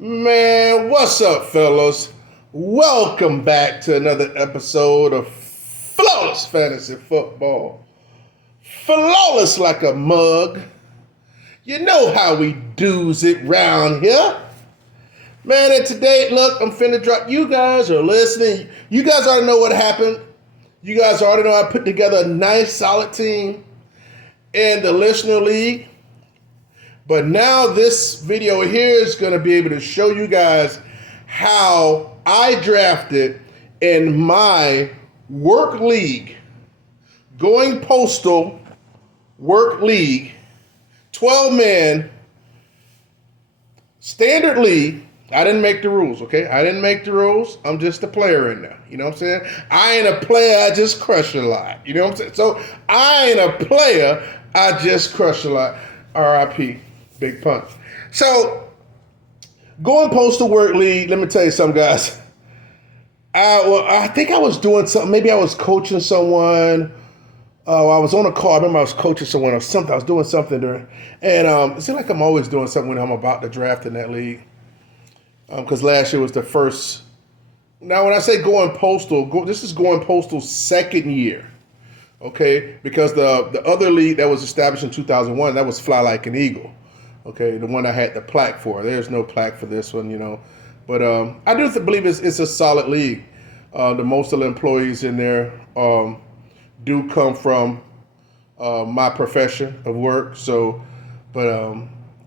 Man, what's up, fellas? Welcome back to another episode of Flawless Fantasy Football. Flawless like a mug. You know how we do's it round here. Man, and today, look, I'm finna drop. You guys are listening. You guys already know what happened. You guys already know I put together a nice, solid team in the Listener League. But now this video here is going to be able to show you guys how I drafted in my work league, going postal work league, 12-man standard league. I didn't make the rules, okay? I didn't make the rules. I'm just a player in there. You know what I'm saying? I ain't a player. I just crush a lot. You know what I'm saying? So I ain't a player. I just crush a lot. R.I.P. Big punch. So, going postal work league, let me tell you something, guys. I think I was doing something. Maybe I was coaching someone. I was on a call. I remember I was coaching someone or something. I was doing something during. And it seems like I'm always doing something when I'm about to draft in that league. Because last year was the first. Now, when I say going postal, this is going postal second year. Okay? Because the other league that was established in 2001, that was Fly Like an Eagle. Okay, the one I had the plaque for. There's no plaque for this one, you know. But I do believe it's a solid league. The most of the employees in there do come from my profession of work. So, but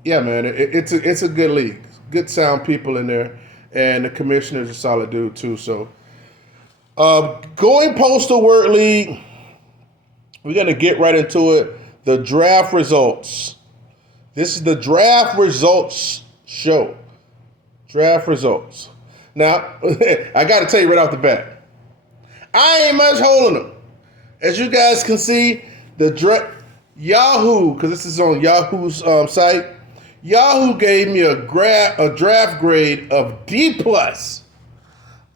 yeah, man, it's a good league. Good sound people in there. And the commissioner's a solid dude too. So, going postal work league, we're going to get right into it. The draft results. This is the draft results show. Draft results. Now, I got to tell you right off the bat, I ain't much holding them. As you guys can see, the Yahoo, because this is on Yahoo's site, Yahoo gave me a draft grade of D+.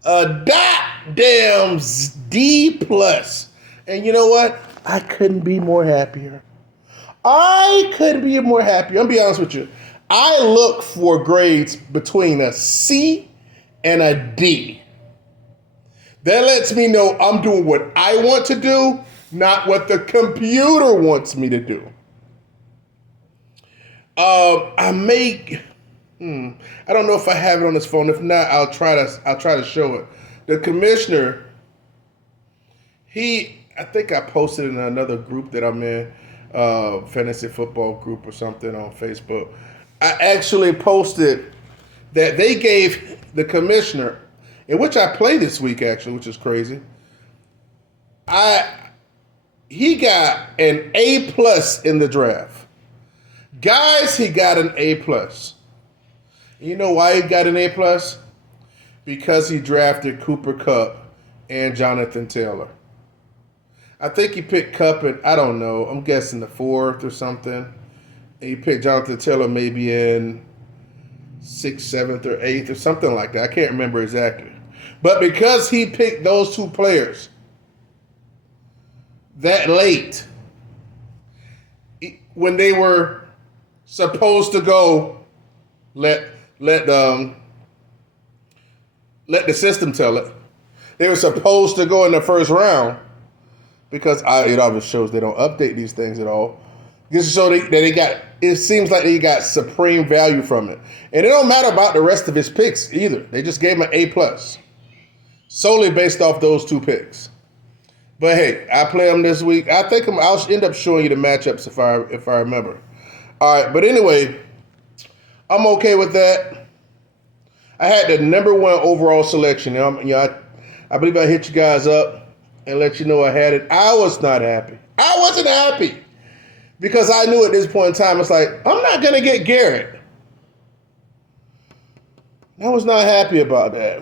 A damn D+. And you know what? I couldn't be more happier. I couldn't be more happy. I'm going to be honest with you. I look for grades between a C and a D. That lets me know I'm doing what I want to do, not what the computer wants me to do. I don't know if I have it on this phone. If not, I'll try to show it. The commissioner, I think I posted in another group that I'm in. Fantasy football group or something on Facebook. I actually posted that they gave the commissioner, in which I play this week actually, which is crazy. He got an A+ in the draft. Guys, he got an A+. You know why he got an A+? Because he drafted Cooper Kupp and Jonathan Taylor. I think he picked Kupp in, I don't know, I'm guessing the 4th or something. And he picked Jonathan Taylor maybe in 6th, 7th, or 8th or something like that. I can't remember exactly. But because he picked those two players that late, when they were supposed to go, let the system tell it, they were supposed to go in the first round. Because it always shows they don't update these things at all. Just so that they got, it seems like they got supreme value from it. And it don't matter about the rest of his picks either. They just gave him an A+. Solely based off those two picks. But hey, I play them this week. I think I'll end up showing you the matchups if I remember. All right, but anyway, I'm okay with that. I had the number 1 overall selection. I believe I hit you guys up and let you know I had it. I was not happy. I wasn't happy. Because I knew at this point in time, it's like, I'm not going to get Garrett. I was not happy about that.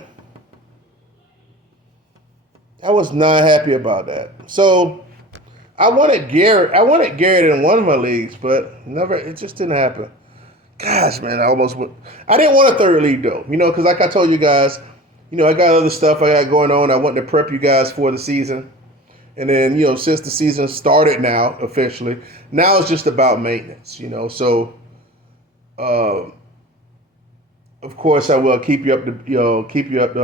I was not happy about that. So, I wanted Garrett in one of my leagues, but it just didn't happen. Gosh, man, I didn't want a third league, though. You know, because like I told you guys, you know, I got other stuff I got going on. I wanted to prep you guys for the season. And then, you know, since the season started now, officially, now it's just about maintenance, you know. So of course, I will keep you up to keep you up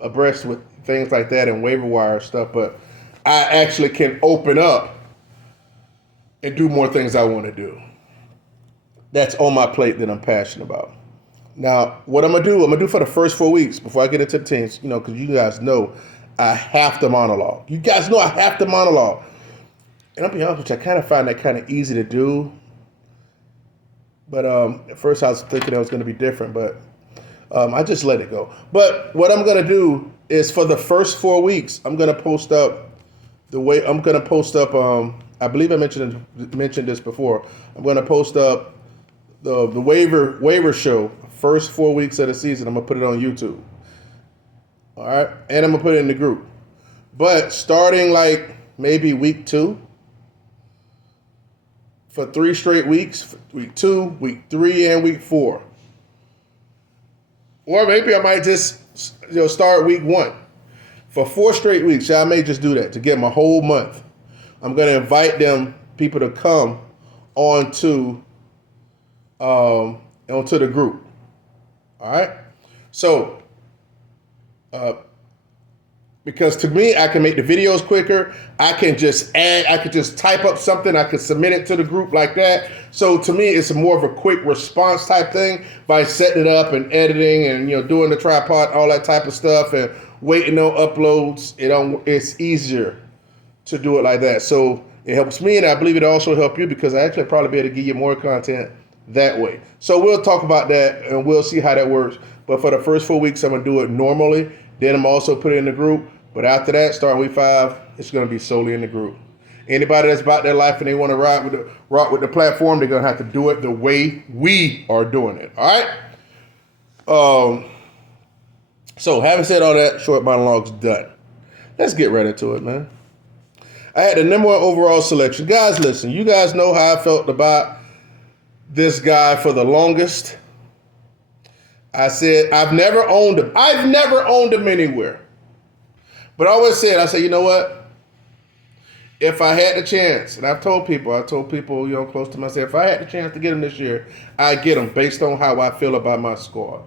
abreast with things like that and waiver wire stuff. But I actually can open up and do more things I want to do. That's on my plate that I'm passionate about. Now, what I'm gonna do for the first 4 weeks before I get into the teams, because you guys know I have to monologue. You guys know I have to monologue. And I'll be honest with you, I kind of find that kind of easy to do. But at first I was thinking it was going to be different, but I just let it go. But what I'm going to do is for the first 4 weeks, I'm going to post up the way I'm going to post up. I believe I mentioned this before. I'm going to post up the waiver show first 4 weeks of the season. I'm going to put it on YouTube. All right, and I'm going to put it in the group. But starting like maybe week 2. For 3 straight weeks, week 2, week 3, and week 4. Or maybe I might just start week 1. For 4 straight weeks, I may just do that to get them a whole month. I'm going to invite people to come onto the group. All right? So, because to me, I can make the videos quicker. I can just type up something. I can submit it to the group like that. So to me, it's more of a quick response type thing by setting it up and editing and doing the tripod, all that type of stuff, and waiting on uploads. It's easier to do it like that. So it helps me, and I believe it also help you because I actually probably be able to give you more content that way. So we'll talk about that and we'll see how that works. But for the first 4 weeks, I'm gonna do it normally. Then I'm also put it in the group. But after that, starting week 5, it's going to be solely in the group. Anybody that's about their life and they want to rock with the platform, they're going to have to do it the way we are doing it. All right? So having said all that, short monologue's done. Let's get right into it, man. I had the number 1 overall selection. Guys, listen, you guys know how I felt about this guy for the longest. I said I've never owned him. I've never owned him anywhere. But I always said, you know what? If I had the chance, and I've told people, close to myself, if I had the chance to get him this year, I'd get him based on how I feel about my squad.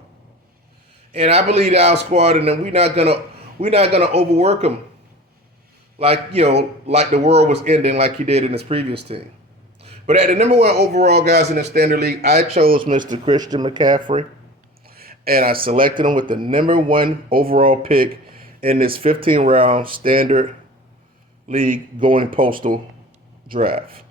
And I believe our squad, and then we're not gonna overwork him like the world was ending like he did in his previous team. But at the number 1 overall guys in the standard league, I chose Mr. Christian McCaffrey, and I selected him with the number 1 overall pick in this 15-round standard league going postal draft.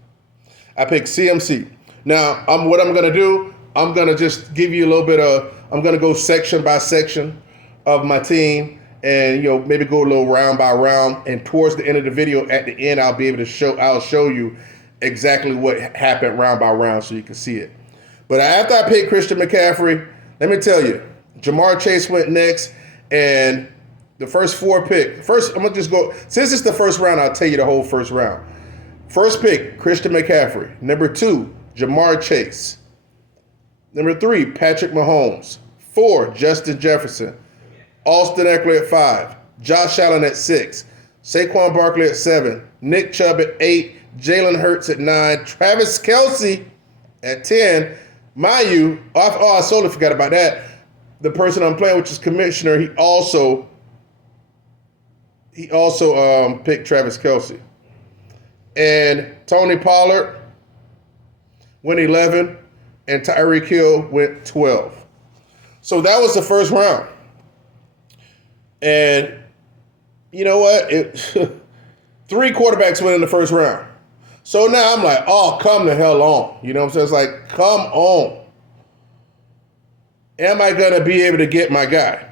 I picked CMC. Now, what I'm going to do, I'm going to just give you a little bit of, I'm going to go section by section of my team and, maybe go a little round by round. And towards the end of the video, at the end, I'll show you exactly what happened round by round so you can see it. But after I picked Christian McCaffrey, let me tell you, Jamar Chase went next, and the first 4 pick. First, I'm going to just go. Since it's the first round, I'll tell you the whole first round. First pick, Christian McCaffrey. Number 2, Jamar Chase. Number 3, Patrick Mahomes. 4, Justin Jefferson. Austin Eckler at 5. Josh Allen at 6. Saquon Barkley at 7. Nick Chubb at 8. Jalen Hurts at 9. Travis Kelce at 10. I totally forgot about that. The person I'm playing, which is Commissioner, he also picked Travis Kelce. And Tony Pollard went 11, and Tyreek Hill went 12. So that was the first round. And you know what? 3 quarterbacks went in the first round. So now I'm like, oh, come the hell on. You know what I'm saying? It's like, come on. Am I going to be able to get my guy?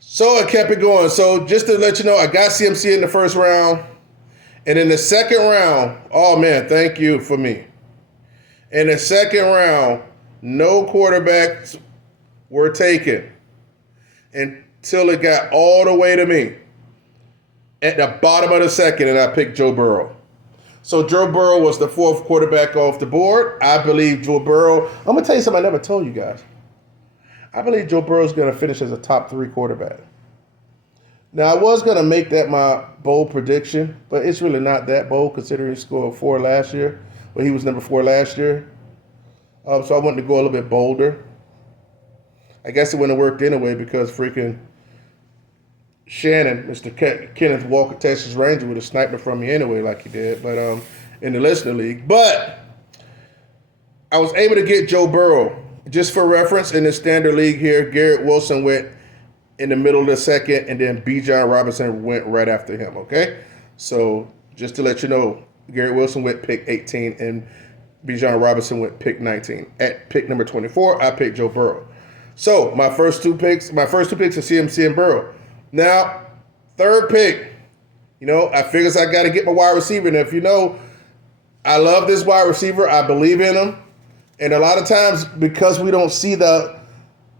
So I kept it going. So just to let you know, I got CMC in the first round. And in the second round, oh man, thank you for me. In the second round, no quarterbacks were taken until it got all the way to me. At the bottom of the second, and I picked Joe Burrow. So Joe Burrow was the 4th quarterback off the board. I believe Joe Burrow, I'm going to tell you something I never told you guys. I believe Joe Burrow is going to finish as a top 3 quarterback. Now, I was going to make that my bold prediction, but it's really not that bold considering he scored 4 last year. Well, he was number 4 last year. So I wanted to go a little bit bolder. I guess it wouldn't have worked anyway because freaking Shannon, Kenneth Walker, Texas Ranger, would have sniped it from me anyway, like he did. But in the listener league, but I was able to get Joe Burrow. Just for reference, in the standard league here, Garrett Wilson went in the middle of the second, and then Bijan Robinson went right after him. Okay, so just to let you know, Garrett Wilson went pick 18, and Bijan Robinson went pick 19. At pick number 24, I picked Joe Burrow. So my first two picks are CMC and Burrow. Now, third pick, I figures I got to get my wide receiver. And if I love this wide receiver. I believe in him. And a lot of times, because we don't see you got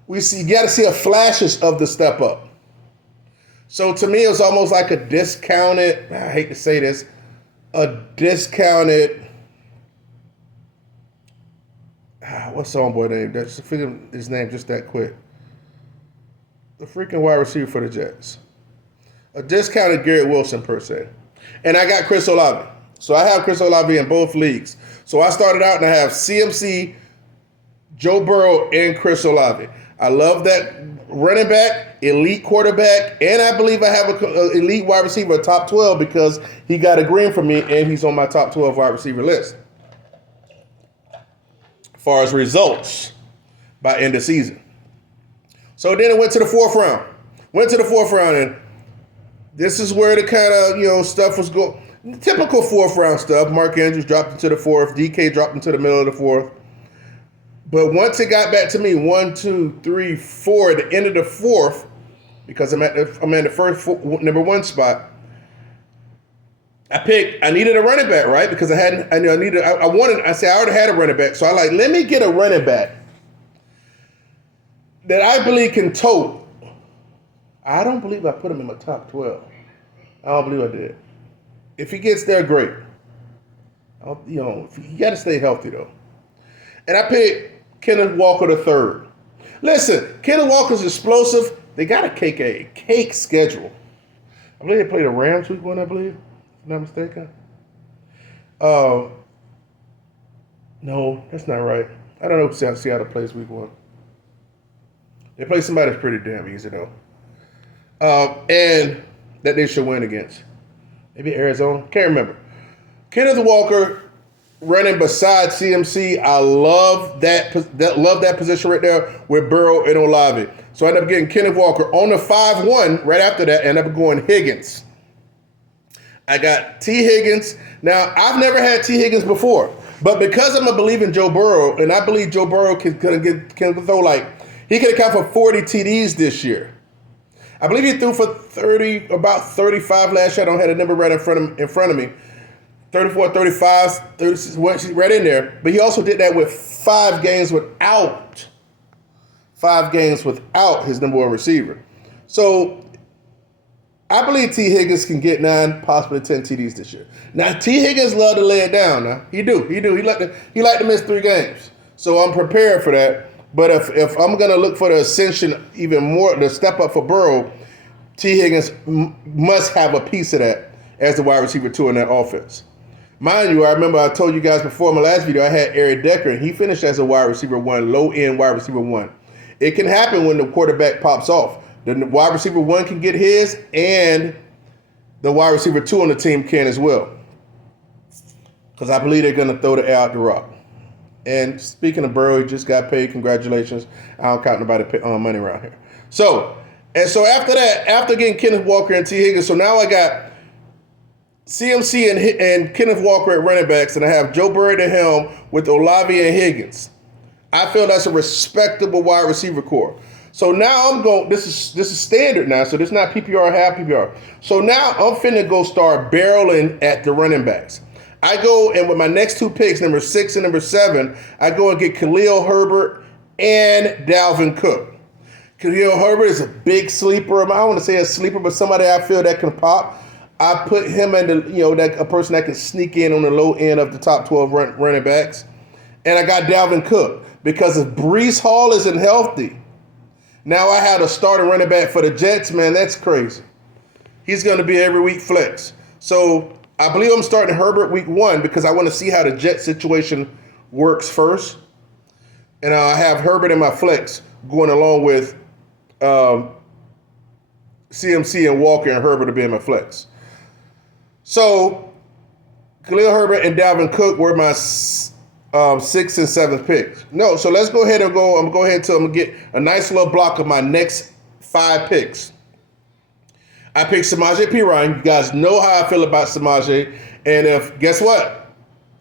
to see a flashes of the step up. So to me, it's almost like a discounted, I hate to say this, what's the homeboy name? That's figure his name just that quick. The freaking wide receiver for the Jets. A discounted Garrett Wilson per se. And I got Chris Olave. So I have Chris Olave in both leagues. So I started out and I have CMC, Joe Burrow, and Chris Olave. I love that running back, elite quarterback, and I believe I have an elite wide receiver, top 12, because he got a green from me and he's on my top 12 wide receiver list. As far as results by end of season. So then it went to the fourth round. And this is where the kind of, stuff was going. Typical fourth round stuff. Mark Andrews dropped into the fourth. DK dropped into the middle of the fourth. But once it got back to me, 1, 2, 3, 4, at the end of the fourth, because I'm at the first number one spot, I needed a running back, right? Because I already had a running back. So let me get a running back that I believe can tote. I don't believe I put him in my top 12. I don't believe I did. If he gets there, great. You got to stay healthy, though. And I picked Kenneth Walker III. Listen, Kenneth Walker's explosive. They got a cake schedule. I believe they played the Rams week 1, I believe, if I'm not mistaken. No, that's not right. I don't know who Seattle plays week 1. They play somebody that's pretty damn easy, though. And that they should win against. Maybe Arizona. Can't remember. Kenneth Walker running beside CMC. I love that position right there with Burrow and Olave. So I ended up getting Kenneth Walker on the 5-1. Right after that, I ended up going Higgins. I got T. Higgins. Now, I've never had T. Higgins before. But because I'm a believer in Joe Burrow, and I believe Joe Burrow can throw he could account for 40 TDs this year. I believe he threw for about 35 last year. I don't have the number right in front of me. 34, 35, 36, right in there. But he also did that with 5 games without his number one receiver. So I believe T. Higgins can get 9, possibly 10 TDs this year. Now T. Higgins love to lay it down. Now he do. He like to miss 3 games. So I'm prepared for that. But if I'm going to look for the ascension even more, the step up for Burrow, T. Higgins must have a piece of that as the wide receiver 2 in that offense. Mind you, I remember I told you guys before in my last video, I had Eric Decker, and he finished as a wide receiver 1, low-end wide receiver 1. It can happen when the quarterback pops off. The wide receiver 1 can get his, and the wide receiver 2 on the team can as well. Because I believe they're going to throw the air out the rock. And speaking of Burrow, he just got paid. Congratulations. I don't count nobody money around here. So after that, after getting Kenneth Walker and T. Higgins, so now I got CMC and Kenneth Walker at running backs, and I have Joe Burrow at the helm with Olave and Higgins. I feel that's a respectable wide receiver core. So now I'm going, this is standard now, so this is not PPR, half PPR. So now I'm finna go start barreling at the running backs. I go, and with my next 2 picks, number 6 and number 7, I go and get Khalil Herbert and Dalvin Cook. Khalil Herbert is a big sleeper. I don't want to say a sleeper, but somebody I feel that can pop. I put him in a person that can sneak in on the low end of the top 12 running backs. And I got Dalvin Cook because if Breece Hall isn't healthy, now I had a starting running back for the Jets, man, that's crazy. He's going to be every week flex. So I believe I'm starting Herbert week 1 because I want to see how the Jet situation works first. and I have Herbert in my flex going along with CMC and Walker and Herbert to be in my flex. So Khalil Herbert and Dalvin Cook were my 6th and 7th picks. No, so let's go ahead and go. I'm going to get a nice little block of my next 5 picks. I picked Samaje Perine. You guys know how I feel about Samaje. And guess what?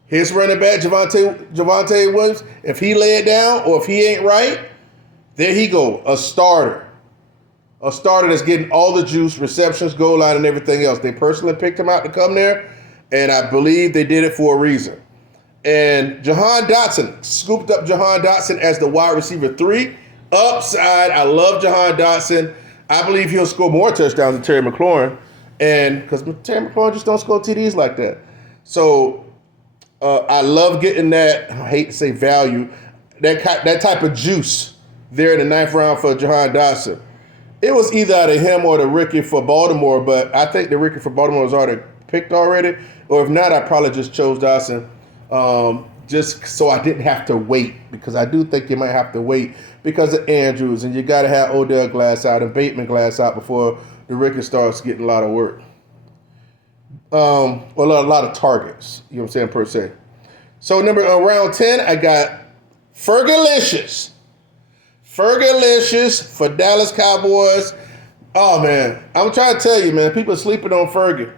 His running back, Javonte Williams, if he lay it down or if he ain't right, there he go, a starter. A starter that's getting all the juice, receptions, goal line, and everything else. They personally picked him out to come there, and I believe they did it for a reason. And Jahan Dotson, scooped up Jahan Dotson as the wide receiver 3. Upside, I love Jahan Dotson. I believe he'll score more touchdowns than Terry McLaurin, and because Terry McLaurin just don't score TDs like that. So I love getting that, I hate to say value, that type of juice there in the 9th round for Jahan Dotson. It was either out of him or the rookie for Baltimore, but I think the rookie for Baltimore was already picked already. Or if not, I probably just chose Dotson just so I didn't have to wait, because I do think you might have to wait because of Andrews, and you got to have Odell Glass out and Bateman Glass out before the rookie starts getting a lot of work. Well, a lot of targets, you know what I'm saying, per se. So round 10, I got Fergalicious for Dallas Cowboys. Oh, man. I'm trying to tell you, man, people are sleeping on Fergie.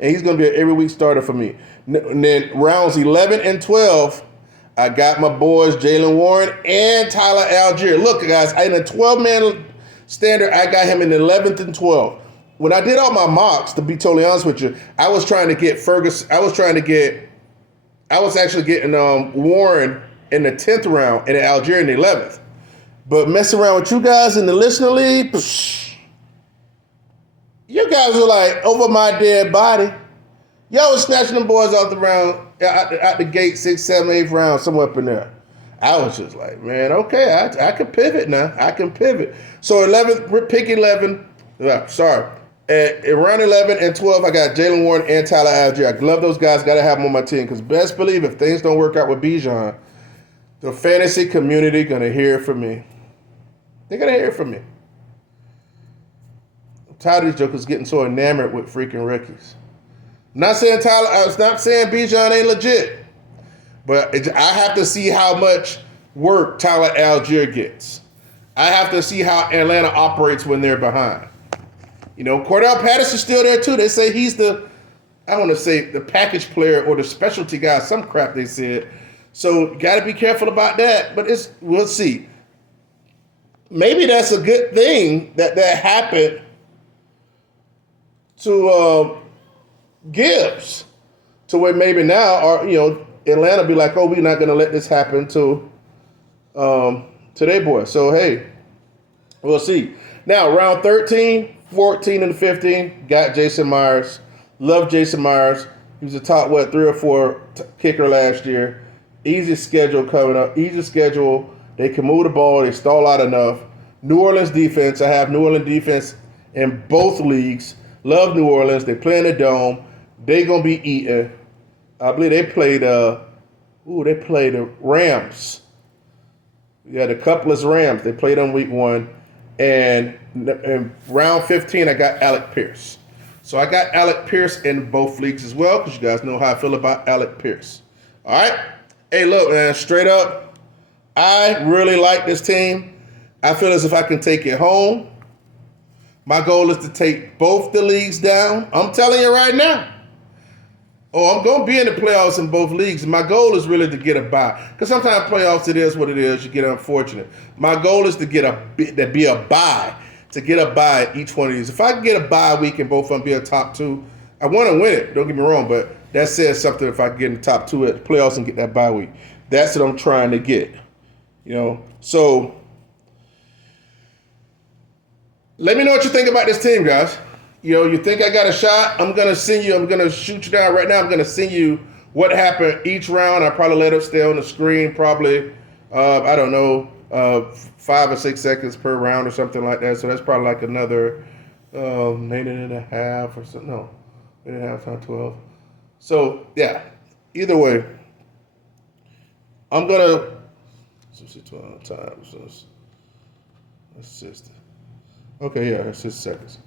And he's going to be an every week starter for me. And then rounds 11 and 12, I got my boys Jaylen Warren and Tyler Algier. Look, guys, in a 12-man standard, I got him in the 11th and 12th. When I did all my mocks, to be totally honest with you, I was trying to get I was actually getting Warren in the 10th round and Algier in the 11th. But messing around with you guys in the listener league, you guys were like over my dead body. Y'all was snatching them boys off the round, out the gate, 6th, 7th, 8th round, somewhere up in there. I was just like, man, okay, I can pivot now. I can pivot. So 11th, pick 11. At round 11 and 12, I got Jaylen Warren and Tyler Algier. I love those guys. Got to have them on my team because best believe if things don't work out with Bijan, the fantasy community going to hear from me. They're going to hear from me. I'm tired of these jokers getting so enamored with freaking rookies. I'm not saying Bijan ain't legit, but I have to see how much work Tyler Algier gets. I have to see how Atlanta operates when they're behind. You know, Cordell Patterson's still there too. They say he's the package player or the specialty guy, some crap they said. So you got to be careful about that. But we'll see. Maybe that's a good thing that happened to Gibbs, to where maybe now, or Atlanta be like, oh, we're not going to let this happen to their boy. So hey, we'll see. Now round 13. 14 and 15, got Jason Myers. Love Jason Myers. He was a top, 3 or 4 kicker last year. Easy schedule coming up. Easy schedule. They can move the ball. They stall out enough. New Orleans defense. I have New Orleans defense in both leagues. Love New Orleans. They play in the Dome. They going to be eating. I believe they played the Rams. Yeah, the Coupleless Rams. They played on week 1. And in round 15, I got Alec Pierce. So I got Alec Pierce in both leagues as well, because you guys know how I feel about Alec Pierce. All right? Hey, look, man, straight up, I really like this team. I feel as if I can take it home. My goal is to take both the leagues down. I'm telling you right now. I'm going to be in the playoffs in both leagues. My goal is really to get a bye. Because sometimes playoffs, it is what it is. You get unfortunate. My goal is to be a bye. To get a bye at each one of these. If I can get a bye week and both of them be a top 2, I want to win it. Don't get me wrong. But that says something if I can get in the top 2 at the playoffs and get that bye week. That's what I'm trying to get. So let me know what you think about this team, guys. You think I got a shot? I'm going to shoot you down right now. I'm going to send you what happened each round. I probably let it stay on the screen, probably, 5 or 6 seconds per round or something like that. So that's probably like another minute and a half or something. No, minute and a half times 12. So, yeah, either way, I'm going to 12 times. That's 60. Okay, yeah, that's 60 seconds.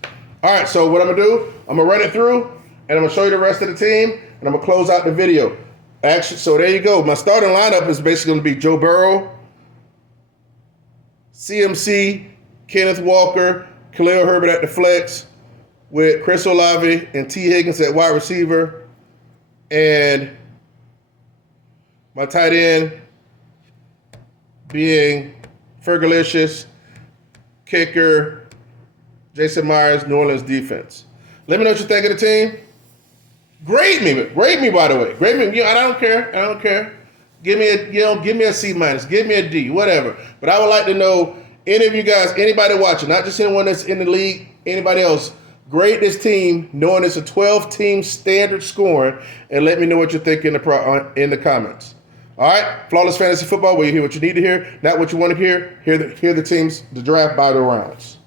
All right, so what I'm gonna do, I'm gonna run it through, and I'm gonna show you the rest of the team, and I'm gonna close out the video. Actually, so there you go. My starting lineup is basically gonna be Joe Burrow, CMC, Kenneth Walker, Khalil Herbert at the flex, with Chris Olave and T. Higgins at wide receiver, and my tight end being Fergalicious, kicker, Jason Myers, New Orleans defense. Let me know what you think of the team. Grade me by the way. Grade me. I don't care. Give me a C minus. Give me a D, whatever. But I would like to know, any of you guys, anybody watching, not just anyone that's in the league, anybody else, grade this team knowing it's a 12-team standard scoring, and let me know what you think in the comments. All right, Flawless Fantasy Football, where you hear what you need to hear, not what you want to hear. Hear the teams, the draft by the rounds.